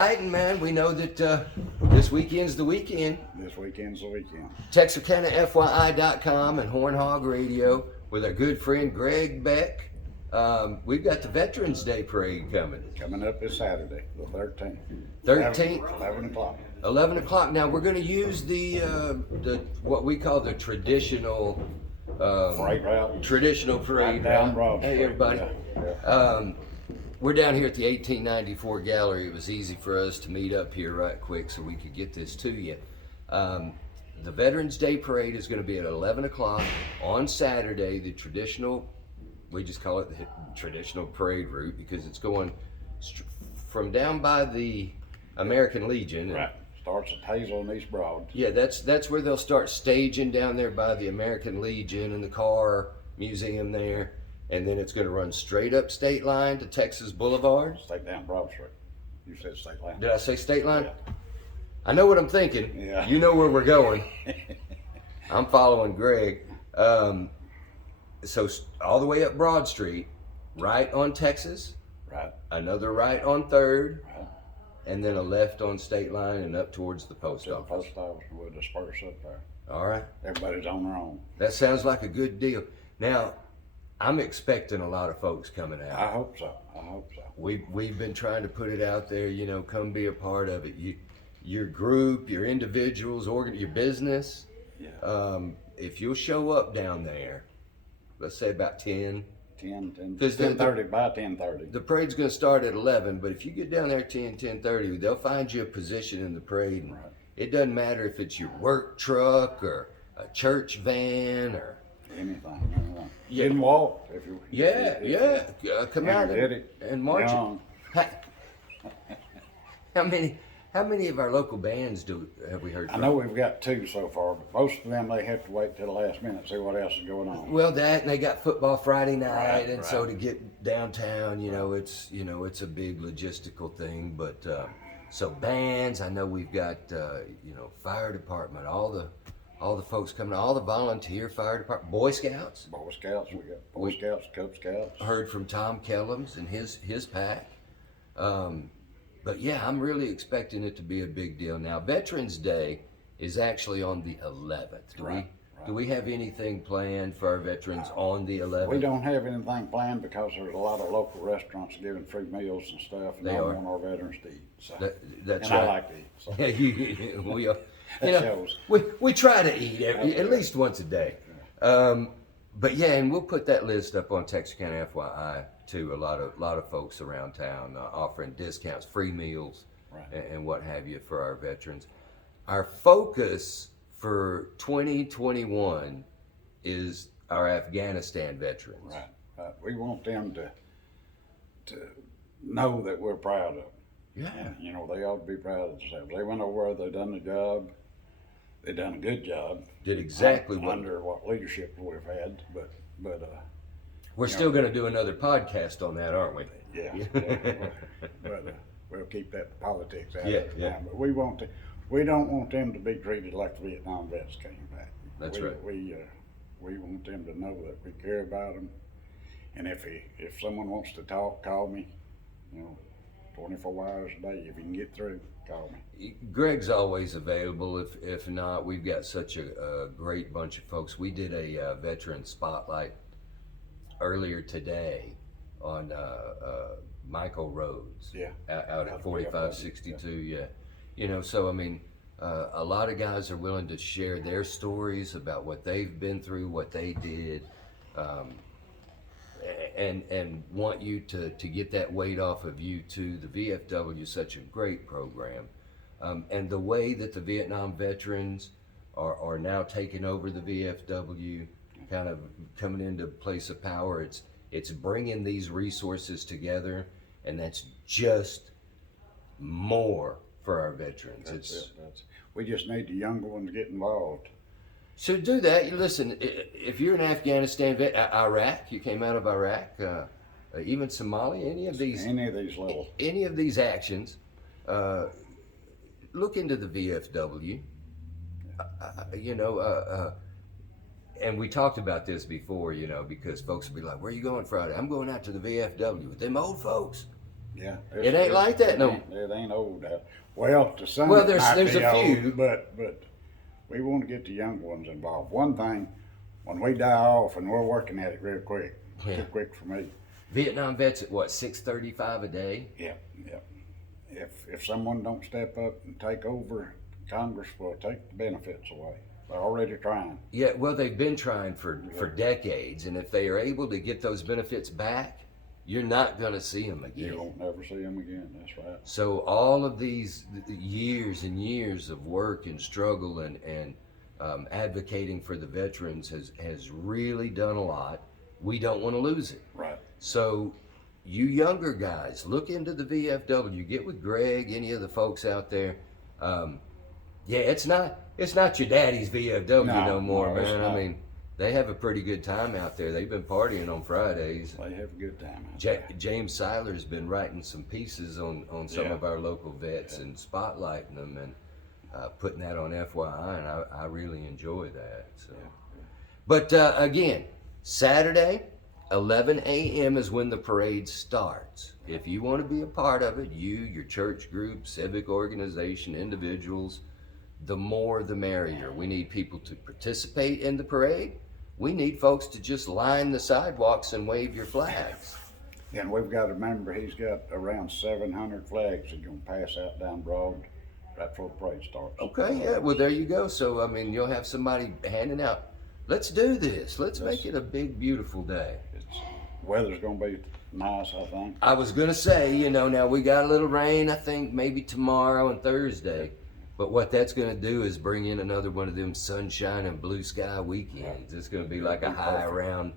Exciting, man. We know that this weekend's the weekend. This weekend's the weekend. TexarkanaFYI.com and Horn Hog Radio with our good friend Greg Beck. We've got the Veterans Day Parade coming. Coming up this Saturday, the 13th. 13th. 11 o'clock. 11 o'clock. Now we're going to use the what we call the traditional Parade route. Traditional parade Right down route. Broad Hey Street, everybody. Yeah. We're down here at the 1894 Gallery. It was easy for us to meet up here right quick so we could get this to you. The Veterans Day Parade is going to be at 11 o'clock on Saturday. The traditional, we just call it the traditional parade route because it's going from down by the American Legion. Right. Starts at Hazel and East Broad. Yeah, that's where they'll start staging down there by the American Legion and the car museum there. And then it's going to run straight up State Line to Texas Boulevard. Straight down Broad Street. You said State Line. Did I say State Line? Yeah. I know what I'm thinking. Yeah. You know where we're going. I'm following Greg. So all the way up Broad Street, right on Texas, Right. another right on 3rd, Right. and then a left on State Line and up towards the post To the office. post office, we'll disperse up there. All right. Everybody's on their own. That sounds like a good deal. Now, I'm expecting a lot of folks coming out. I hope so. I hope so. We've been trying to put it out there, come be a part of it. Your group, your individuals, your business. Yeah. If you'll show up down there, let's say about 10. 10:30 by 10:30. The parade's going to start at 11, but if you get down there at 10:30, they'll find you a position in the parade. And Right. it doesn't matter if it's your work truck or a church van or Anything. Yeah. You can walk if you. come out energetic, and march young. it. How many of our local bands have we heard I from? know we've got 2 so far, but most of them they have to wait till the last minute to see what else is going on. Well, that and they got football Friday night, Right, and so right. to get downtown, it's a big logistical thing. But so bands, I know we've got fire department, all the folks coming, all the volunteer fire department, Boy Scouts. Boy Scouts, we got Boy Scouts, Cub Scouts. Heard from Tom Kellums and his pack. But yeah, I'm really expecting it to be a big deal. Now, Veterans Day is actually on the 11th. Do we have anything planned for our veterans on the 11th? We don't have anything planned because there's a lot of local restaurants giving free meals and stuff, and They I are. want our veterans to eat. So. That's and right. I like to eat. So. we are. That shows. We try to eat at least once a day. But yeah, and we'll put that list up on Texarkana FYI too. A lot of folks around town offering discounts, free meals, Right. and what have you for our veterans. Our focus for 2021 is our Afghanistan veterans. Right. We want them to know that we're proud of them. Yeah. And, they ought to be proud of themselves. They went over there, they done the job. They done a good job. Did exactly under what leadership we've had, but we're still going to do another podcast on that, aren't we? yeah. But we'll keep that politics out Yeah, of it yeah. now. But we don't want them to be treated like the Vietnam vets came back. That's right. We want them to know that we care about them, and if someone wants to talk, call me. 24 hours a day. If you can get through, call me. Greg's always available. If not, we've got such a great bunch of folks. We did a veteran spotlight earlier today on Michael Rhodes. Yeah. Out at 4562. Yeah. So I mean, a lot of guys are willing to share their stories about what they've been through, what they did. And want you to get that weight off of you too. The VFW is such a great program. And the way that the Vietnam veterans are now taking over the VFW, kind of coming into place of power, it's bringing these resources together, and that's just more for our veterans. We just need the younger ones to get involved. So do that. Listen, if you're an Afghanistan vet, Iraq, you came out of Iraq, even Somalia, any of these actions, look into the VFW. And we talked about this before, because folks will be like, "Where are you going Friday?" I'm going out to the VFW with them old folks. Yeah. It ain't like that no. It ain't old. Well, to some Well, it there's might be a old, few. but we want to get the young ones involved. One thing, when we die off, and we're working at it real quick, Yeah. too quick for me. Vietnam vets at what, $6.35 a day? Yeah, yeah. If someone don't step up and take over, Congress will take the benefits away. They're already trying. Yeah, well, they've been trying for decades, and if they are able to get those benefits back, you're not going to see them again. You won't never see them again. That's right. So all of these years and years of work and struggle and advocating for the veterans has really done a lot. We don't want to lose it. Right. So you younger guys, look into the VFW. Get with Greg, any of the folks out there. Yeah, it's not your daddy's VFW no more, man. I mean, they have a pretty good time out there. They've been partying on Fridays. They have a good time out there. James Seiler's been writing some pieces on some of our local vets and spotlighting them and putting that on FYI, and I really enjoy that. So, but again, Saturday, 11 a.m. is when the parade starts. If you want to be a part of it, your church group, civic organization, individuals, the more the merrier. We need people to participate in the parade. We need folks to just line the sidewalks and wave your flags. And we've got to remember he's got around 700 flags he's going to pass out down Broad right before the parade starts. Okay, yeah, well, there you go. So, I mean, you'll have somebody handing out, let's do this. Let's make it a big, beautiful day. Weather's going to be nice, I think. I was going to say, now we got a little rain, I think, maybe tomorrow and Thursday. But what that's going to do is bring in another one of them sunshine and blue sky weekends. It's going to be like a high around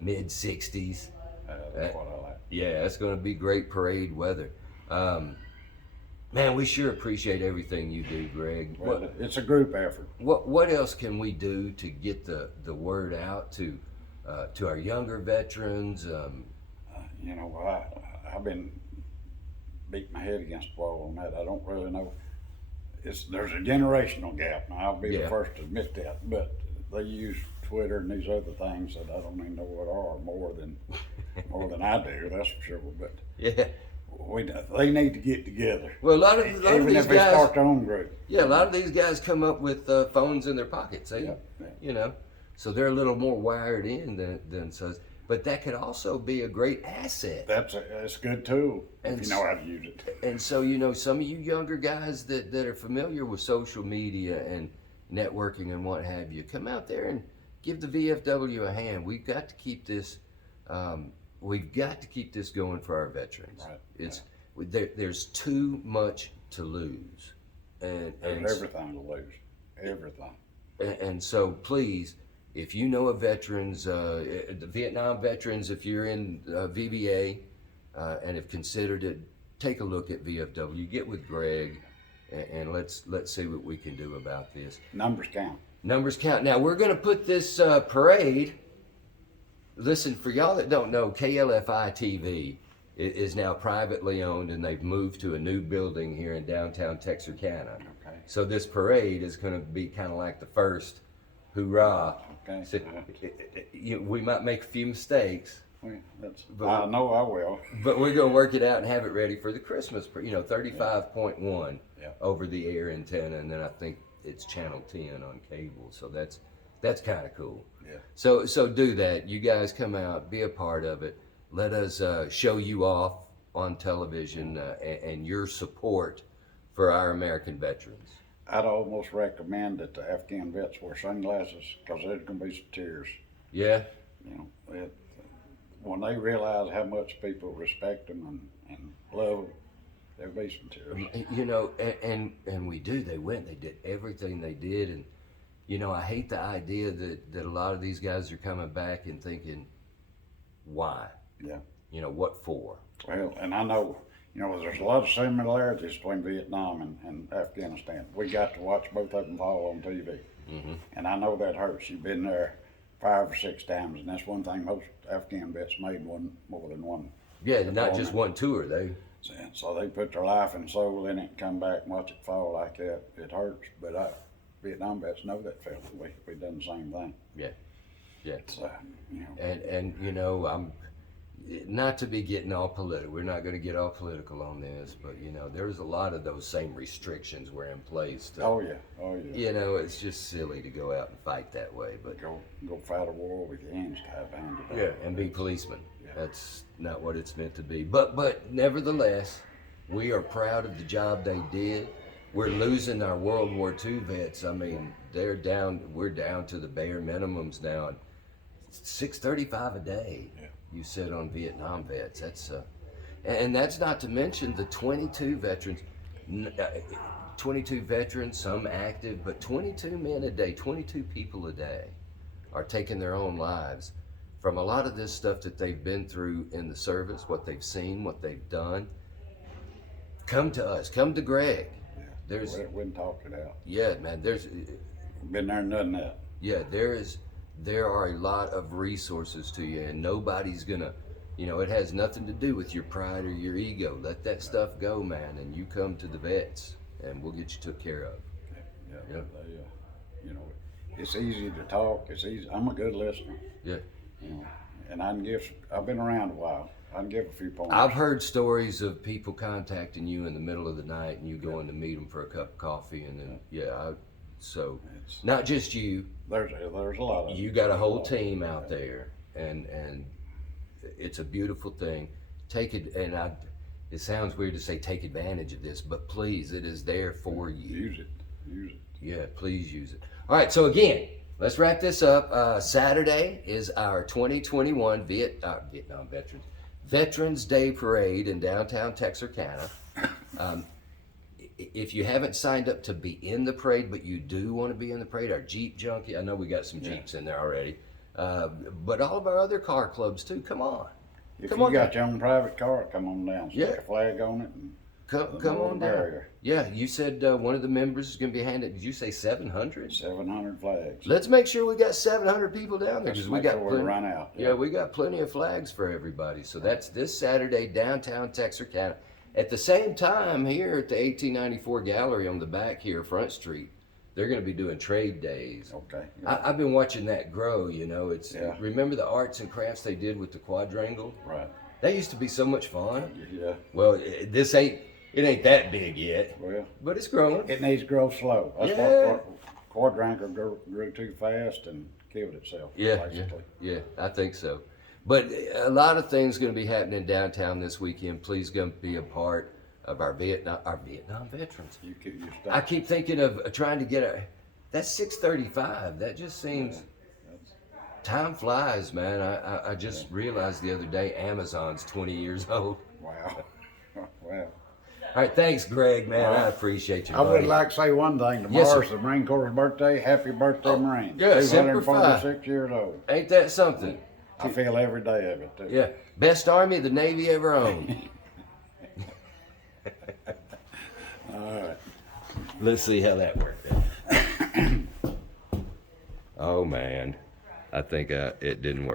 mid-60s. That's what I like. Yeah, it's going to be great parade weather. Man, we sure appreciate everything you do, Greg. Well, it's a group effort. What else can we do to get the word out to our younger veterans? I've been beating my head against the wall on that. I don't really know. There's a generational gap. Now, I'll be the first to admit that, but they use Twitter and these other things that I don't even know what are more than I do. That's for sure. But yeah, they need to get together. Well, a lot of these guys, even if they start their own group. Yeah, a lot of these guys come up with phones in their pockets. So they're a little more wired in than us. But that could also be a great asset. That's a good tool if you know how to use it. And so, some of you younger guys that are familiar with social media and networking and what have you, come out there and give the VFW a hand. We've got to keep this. We've got to keep this going for our veterans. Right. There's too much to lose, and everything to lose. Everything. And so, please. If you know of veterans, the Vietnam veterans, if you're in VBA and have considered it, take a look at VFW. Get with Greg, and let's see what we can do about this. Numbers count. Numbers count. Now we're going to put this parade. Listen, for y'all that don't know, KLFI TV is now privately owned, and they've moved to a new building here in downtown Texarkana. Okay. So this parade is going to be kind of like the first hoorah. Okay. So, we might make a few mistakes. I know I will. But we're going to work it out and have it ready for the Christmas, 35.1 over the air antenna, and then I think it's channel 10 on cable. So that's kind of cool. Yeah. So do that. You guys come out, be a part of it. Let us show you off on television and your support for our American veterans. I'd almost recommend that the Afghan vets wear sunglasses because there's going to be some tears. Yeah. When they realize how much people respect them and love them, there'll be some tears. And we do. They went. They did everything they did, and I hate the idea that a lot of these guys are coming back and thinking, why? Yeah. What for? Well, and I know. There's a lot of similarities between Vietnam and Afghanistan. We got to watch both of them fall on TV. Mm-hmm. And I know that hurts. You've been there 5 or 6 times, and that's one thing most Afghan vets made more than one. Yeah, not just one tour. So they put their life and soul in it and come back and watch it fall like that. It hurts, but Vietnam vets know that feeling. We done the same thing. Yeah. So, And I'm not to be getting all political. We're not going to get all political on this, but you know, there's a lot of those same restrictions were in place. Oh yeah, oh yeah. You know, it's just silly to go out and fight that way. But Go fight a war with your hands tied behind your back. yeah, and be policemen. Yeah. That's not what it's meant to be. But nevertheless, we are proud of the job they did. We're losing our World War II vets. I mean, they're down. We're down to the bare minimums now. $635 a day. Yeah. You said on Vietnam vets. That's and that's not to mention the 22 veterans. 22 veterans, some active, but 22 men a day, 22 people a day are taking their own lives from a lot of this stuff that they've been through in the service, what they've seen, what they've done. Come to us, come to Greg. Yeah. There's, we can talk it out. yeah, man, there's, Been there and done that. yeah, there are a lot of resources to you, and nobody's gonna, you know, it has nothing to do with your pride or your ego. Let that stuff go, man, and you come to the vets, and we'll get you took care of. Yeah. Yeah. You know, it's easy to talk. It's easy. I'm a good listener. Yeah. You know, and I've been around a while. I can give a few points. I've heard stories of people contacting you in the middle of the night and you going to meet them for a cup of coffee, and then so It's- not just you. There's a lot of You got a whole team out there, and it's a beautiful thing. Take it, and it sounds weird to say take advantage of this, but please, it is there for you. Use it. Yeah, please use it. All right, so again, let's wrap this up. Saturday is our 2021 Vietnam Veterans Day Parade in downtown Texarkana. If you haven't signed up to be in the parade, but you do want to be in the parade, our Jeep Junkie, I know we got some Jeeps in there already, but all of our other car clubs too, come on. If Come you on got down. your own private car, come on down. Stick Yeah. a flag on it. And Come on down. barrier. Yeah, you said one of the members is going to be handed, did you say 700? 700 flags. Let's make sure we got 700 people down there, Let's because we make got sure we plenty. run out. Yeah, we got plenty of flags for everybody. So that's this Saturday, downtown Texarkana. At the same time, here at the 1894 Gallery on the back here, Front Street, they're going to be doing trade days. Okay. I've been watching that grow. You know, it's Yeah. remember the arts and crafts they did with the quadrangle? Right. That used to be so much fun. Yeah. Well, this ain't that big yet, Well, but it's growing. it needs to grow slow. That's Yeah. what quadrangle grew too fast and killed itself. Yeah, basically. yeah, I think so. But a lot of things going to be happening downtown this weekend. Please come be a part of our Vietnam veterans. You I stop. keep thinking of trying to get that's 635. That just seems time flies, man. I just realized the other day Amazon's 20 years old. Wow. Wow. All right, thanks, Greg, man. I appreciate you, I would buddy. like to say one thing. Yes, Tomorrow's sir. the Marine Corps' birthday. Happy birthday, Marine. yeah, Semper Fi. 246 years old. Ain't that something? I feel every day of it, too. Yeah, best army the Navy ever owned. All right. Let's see how that worked out. Oh man, I think it didn't work.